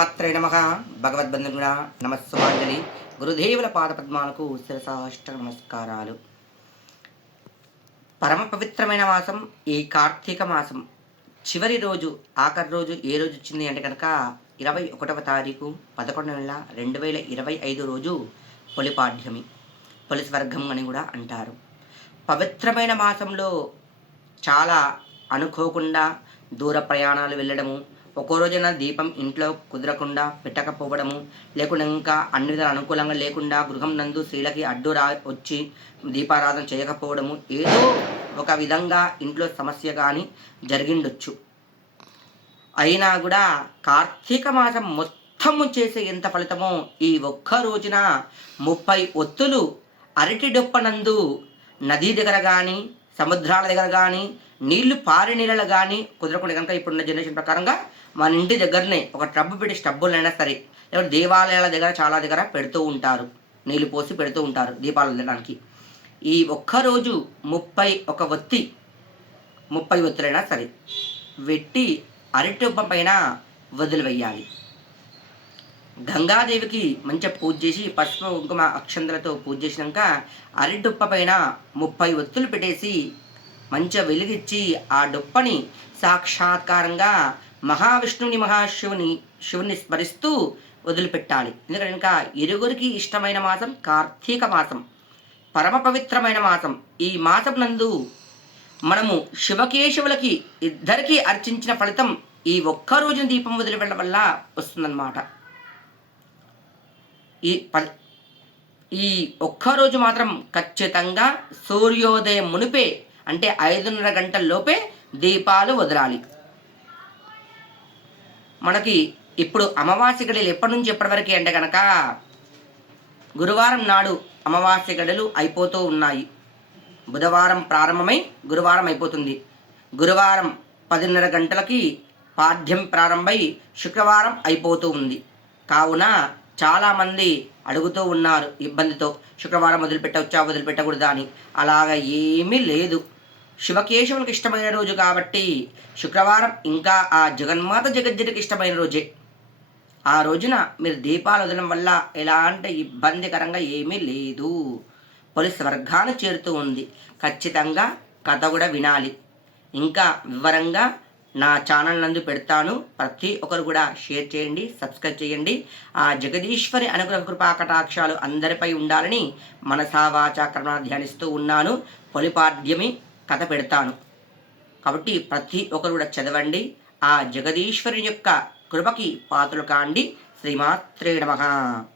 మాత్రే నమ. భగవద్బంధుగుణ నమస్సుమాంజలి. గురుదేవుల పాదపద్మాలకు శిరసాష్ట నమస్కారాలు. పరమ పవిత్రమైన మాసం ఈ కార్తీక మాసం. చివరి రోజు ఆఖరి రోజు ఏ రోజు వచ్చింది అంటే కనుక ఇరవై ఒకటవ తారీఖు పదకొండు నెల రెండు వేల ఇరవై ఐదు రోజు పొలిపాఠ్యమి పొలి స్వర్గం అని కూడా అంటారు. పవిత్రమైన మాసంలో చాలా అనుకోకుండా దూర ప్రయాణాలు వెళ్ళడము ఒక్కో రోజున దీపం ఇంట్లో కుదరకుండా పెట్టకపోవడము లేకుండా ఇంకా అన్ని విధాలు అనుకూలంగా లేకుండా గృహం నందు స్త్రీలకి అడ్డు రా వచ్చి దీపారాధన చేయకపోవడము ఏదో ఒక విధంగా ఇంట్లో సమస్య కానీ జరిగిండొచ్చు. అయినా కూడా కార్తీక మాసం మొత్తము చేసే ఎంత ఫలితమో ఈ ఒక్క రోజున ముప్పై ఒత్తులు అరటి డొప్పనందు నదీ దగ్గర కానీ సముద్రాల దగ్గర కానీ నీళ్ళు పారి నీళ్ళలో కానీ కుదరకుండా కనుక ఇప్పుడున్న జనరేషన్ ప్రకారంగా మన ఇంటి దగ్గరనే ఒక టబ్బు పెట్టి స్టబ్బులైనా సరే లేకపోతే దేవాలయాల దగ్గర చాలా దగ్గర పెడుతూ ఉంటారు. నీళ్ళు పోసి పెడుతూ ఉంటారు దీపాలు వదలడానికి ఈ ఒక్కరోజు ముప్పై ఒక ఒత్తి ముప్పై ఒత్తులైనా సరే వెట్టి అరటి పైన వదిలివేయాలి. గంగాదేవికి మంచి పూజ చేసి పసుపు కుంకుమ అక్షంతలతో పూజ చేసినాక అరిడుప్ప పైన ముప్పై ఒత్తులు పెట్టేసి మంచిగా వెలిగిచ్చి ఆ డొప్పని సాక్షాత్కారంగా మహావిష్ణువుని మహాశివుని శివుని స్మరిస్తూ వదిలిపెట్టాలి. ఎందుకంటే ఇంకా ఇరుగురికి ఇష్టమైన మాసం కార్తీక మాసం పరమ పవిత్రమైన మాసం. ఈ మాసం నందు మనము శివకేశవులకి ఇద్దరికీ అర్చించిన ఫలితం ఈ ఒక్క రోజున దీపం వదిలిపెట్టడం వల్ల వస్తుందన్నమాట. ఈ ప ఈ ఒక్కరోజు మాత్రం ఖచ్చితంగా సూర్యోదయం మునిపే అంటే ఐదున్నర గంటల లోపే దీపాలు వదలాలి. మనకి ఇప్పుడు అమావాస్య గడియలు ఎప్పటి నుంచి ఎప్పటి వరకు అంటే కనుక గురువారం నాడు అమావాస్య గడులు అయిపోతూ ఉన్నాయి. బుధవారం ప్రారంభమై గురువారం అయిపోతుంది. గురువారం పదిన్నర గంటలకి పాఠ్యం ప్రారంభమై శుక్రవారం అయిపోతూ ఉంది. కావున చాలామంది అడుగుతూ ఉన్నారు ఇబ్బందితో. శుక్రవారం వదిలిపెట్టవచ్చా వదిలిపెట్టకూడదా అని. అలాగ ఏమీ లేదు. శివకేశవులకు ఇష్టమైన రోజు కాబట్టి శుక్రవారం ఇంకా ఆ జగన్మాత జగజ్జనికి ఇష్టమైన రోజే. ఆ రోజున మీరు దీపాలు వదలడం వల్ల ఎలాంటి ఇబ్బందికరంగా ఏమీ లేదు. పలు స్వర్గాన్ని చేరుతూ ఉంది. ఖచ్చితంగా కథ కూడా వినాలి. ఇంకా వివరంగా నా ఛానల్ నందు పెడతాను. ప్రతి ఒక్కరు కూడా షేర్ చేయండి సబ్స్క్రైబ్ చేయండి. ఆ జగదీశ్వరి అనుగ్రహ కృపా కటాక్షాలు అందరిపై ఉండాలని మనసావాచా కర్మ ధ్యానిస్తూ ఉన్నాను. పొలిపాడ్యమి కథ పెడతాను. కాబట్టి ప్రతి ఒక్కరు కూడా చదవండి. ఆ జగదీశ్వరి యొక్క కృపకి పాత్రలు కాండి. శ్రీమాత్రే నమః.